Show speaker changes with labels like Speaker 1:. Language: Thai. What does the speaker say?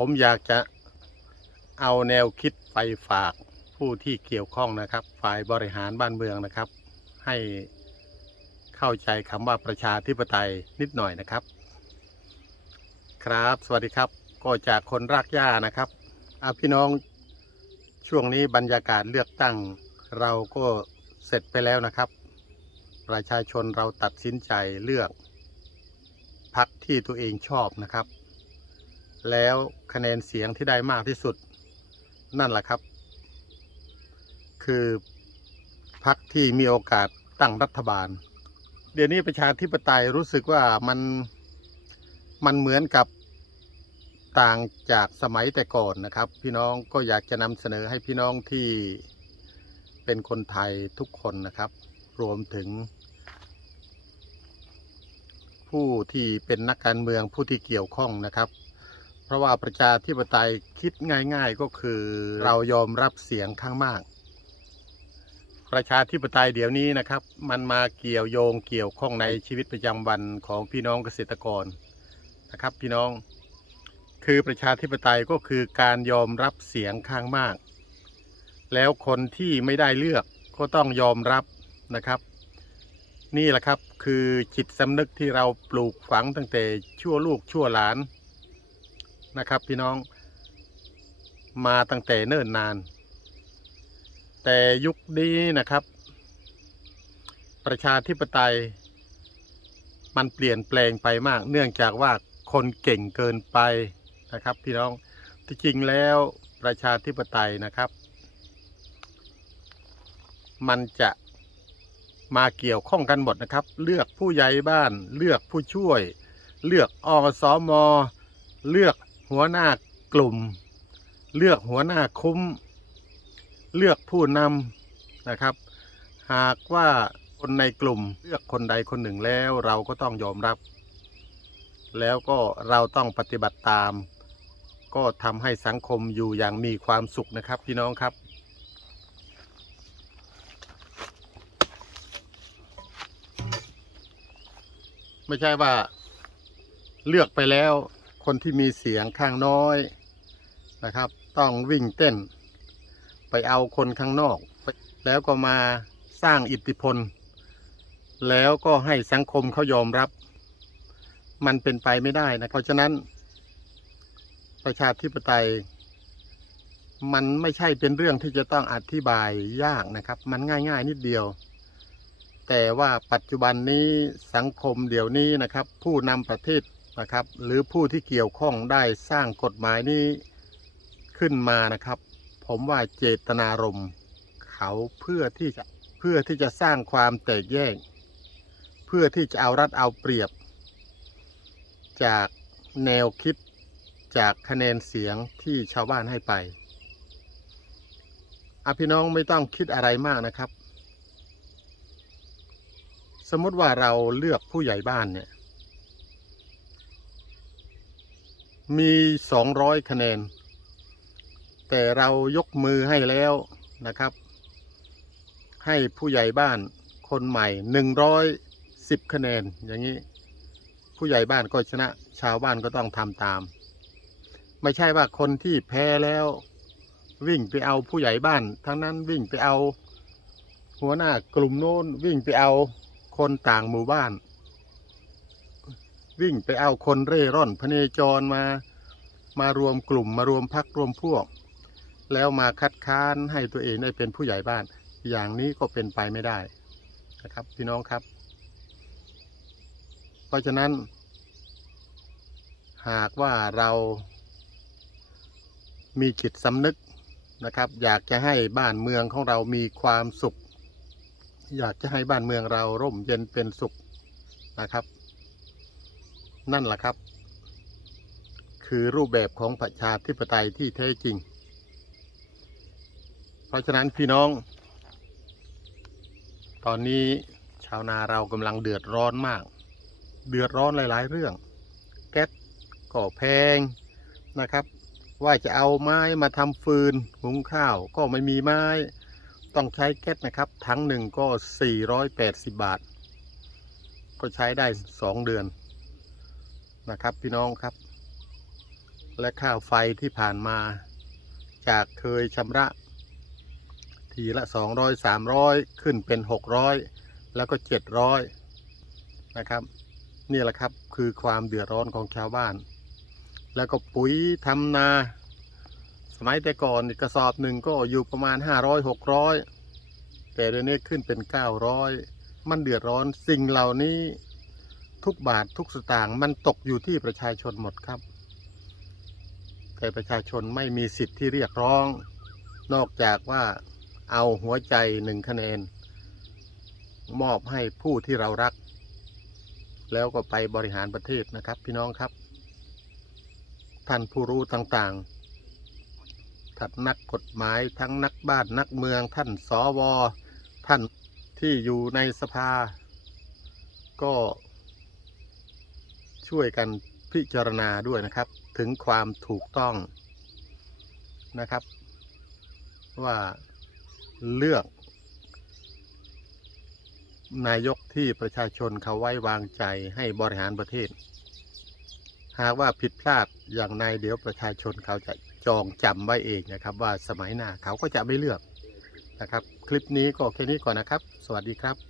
Speaker 1: ผมอยากจะเอาแนวคิดไปฝากผู้ที่เกี่ยวข้องนะครับ ฝ่ายบริหารบ้านเมืองนะครับ ให้เข้าใจคำว่าประชาธิปไตยนิดหน่อยนะครับ ครับ สวัสดีครับก็จากคนรากหญ้านะครับอาพี่น้องช่วงนี้บรรยากาศเลือกตั้งเราก็เสร็จไปแล้วนะครับ ประชาชนเราตัดสินใจเลือกพรรคที่ตัวเองชอบนะครับ แล้วคะแนนเสียงที่ได้มากที่สุด นั่นแหละครับ คือพรรคที่มีโอกาสตั้งรัฐบาล เดี๋ยวนี้ประชาธิปไตยรู้สึกว่ามันมันเหมือนกับต่างจากสมัยแต่ก่อนนะครับ พี่น้องก็อยากจะนำเสนอให้พี่น้องที่เป็นคนไทยทุกคนนะครับ รวมถึง ผู้ที่เป็นนักการเมืองผู้ที่เกี่ยวข้องนะครับ เพราะว่าประชาธิปไตยคิดง่าย ๆก็คือเรายอมรับเสียงข้างมาก ประชาธิปไตยเดี๋ยวนี้นะครับ มันมาเกี่ยวโยงเกี่ยวข้องในชีวิตประจำวันของพี่น้องเกษตรกรนะครับ พี่น้อง คือประชาธิปไตยก็คือการยอมรับเสียงข้างมาก แล้วคนที่ไม่ได้เลือกก็ต้องยอมรับนะครับนี่แหละครับคือจิตสำนึกที่เราปลูกฝังตั้งแต่ชั่วลูกชั่วหลาน นะครับพี่น้องมาตั้งแต่เนิ่นนาน แต่ยุคนี้นะครับ ประชาธิปไตย มันเปลี่ยนแปลงไปมาก เนื่องจากว่าคนเก่งเกินไปนะครับ พี่น้องที่จริงแล้วประชาธิปไตยนะครับ มันจะมาเกี่ยวข้องกันหมดนะครับ เลือกผู้ใหญ่บ้าน เลือกผู้ช่วย เลือกอสมเลือก หัวหน้ากลุ่ม เลือกหัวหน้าคุ้ม เลือกผู้นำนะครับ หากว่าคนในกลุ่มเลือกคนใดคนหนึ่งแล้วเราก็ต้องยอมรับ แล้วก็เราต้องปฏิบัติตาม ก็ทำให้สังคมอยู่อย่างมีความสุขนะครับพี่น้องครับไม่ใช่ว่าเลือกไปแล้ว คนที่มีเสียงข้างน้อยนะครับ ต้องวิ่งเต้น ไปเอาคนข้างนอก แล้วก็มาสร้างอิทธิพล แล้วก็ให้สังคมเขายอมรับ มันเป็นไปไม่ได้นะเพราะฉะนั้น ประชาธิปไตย มันไม่ใช่เป็นเรื่องที่จะต้องอธิบายยากนะครับ มันง่าย ๆ นิดเดียว แต่ว่าปัจจุบันนี้สังคมเดี๋ยวนี้นะครับ ผู้นำประเทศ นะครับ หรือผู้ที่เกี่ยวข้องได้สร้างกฎหมายนี้ขึ้นมานะครับ ผมว่าเจตนารมณ์เขาเพื่อที่จะเพื่อที่จะสร้างความแตกแยก เพื่อที่จะเอารัดเอาเปรียบ จากแนวคิดจากคะแนนเสียงที่ชาวบ้านให้ไปอพี่น้องไม่ต้องคิดอะไรมากนะครับ สมมติว่าเราเลือกผู้ใหญ่บ้านเนี่ย มีสองร้อยคะแนน แต่เรายกมือให้แล้วนะครับ ให้ผู้ใหญ่บ้านคนใหม่หนึ่งร้อยสิบคะแนนอย่างนี้ ผู้ใหญ่บ้านก็ชนะ ชาวบ้านก็ต้องทำตาม ไม่ใช่ว่าคนที่แพ้แล้ว วิ่งไปเอาผู้ใหญ่บ้าน ทั้งนั้นวิ่งไปเอา หัวหน้ากลุ่มโน้นวิ่งไปเอาคนต่างหมู่บ้าน วิ่งไปเอาคนเร่ร่อนพเนจรมามารวมกลุ่มมารวมพักรวมพวก แล้วมาคัดค้านให้ตัวเองได้เป็นผู้ใหญ่บ้าน อย่างนี้ก็เป็นไปไม่ได้นะครับพี่น้องครับ เพราะฉะนั้น หากว่าเรามีจิตสำนึกนะครับ อยากจะให้บ้านเมืองของเรามีความสุข อยากจะให้บ้านเมืองเราร่มเย็นเป็นสุขนะครับ นั่นแหละครับ คือรูปแบบของประชาธิปไตยที่แท้จริง เพราะฉะนั้นพี่น้อง ตอนนี้ชาวนาเรากำลังเดือดร้อนมาก เดือดร้อนหลาย ๆ เรื่อง แก๊สก็แพงนะครับ ว่าจะเอาไม้มาทำฟืนหุงข้าวก็ไม่มีไม้ ต้องใช้แก๊สนะครับทั้งหนึ่งก็ 480 บาท ก็ใช้ได้ 2 เดือน นะครับพี่น้องครับ และค่าไฟที่ผ่านมา จากเคยชำระ ทีละ 200 300 ขึ้นเป็น 600 แล้วก็ 700 นะครับ นี่แหละครับคือความเดือดร้อนของชาวบ้าน แล้วก็ปุ๋ยทำนา สมัยแต่ก่อนกระสอบหนึ่งก็อยู่ประมาณ 500 600 แต่เดี๋ยวนี้ขึ้นเป็น 900 มันเดือดร้อนสิ่งเหล่านี้ ทุกบาททุกสตางค์มันตกอยู่ที่ประชาชนหมดครับ แต่ประชาชนไม่มีสิทธิ์ที่เรียกร้อง นอกจากว่าเอาหัวใจหนึ่งคะแนน มอบให้ผู้ที่เรารัก แล้วก็ไปบริหารประเทศนะครับ พี่น้องครับ ท่านผู้รู้ต่างๆท่านนักกฎหมายทั้งนักบ้านนักเมือง ท่านสวท่านที่อยู่ในสภา ก็ ช่วยกันพิจารณาด้วยนะครับ ถึงความถูกต้องนะครับ ว่าเลือก นายกที่ประชาชนเขาไว้วางใจให้บริหารประเทศ หากว่าผิดพลาดอย่างใดเดี๋ยวประชาชนเขาจะจองจำไว้เองนะครับ ว่าสมัยหน้าเขาก็จะไม่เลือกนะครับ คลิปนี้ก็แค่นี้ก่อนนะครับ สวัสดีครับ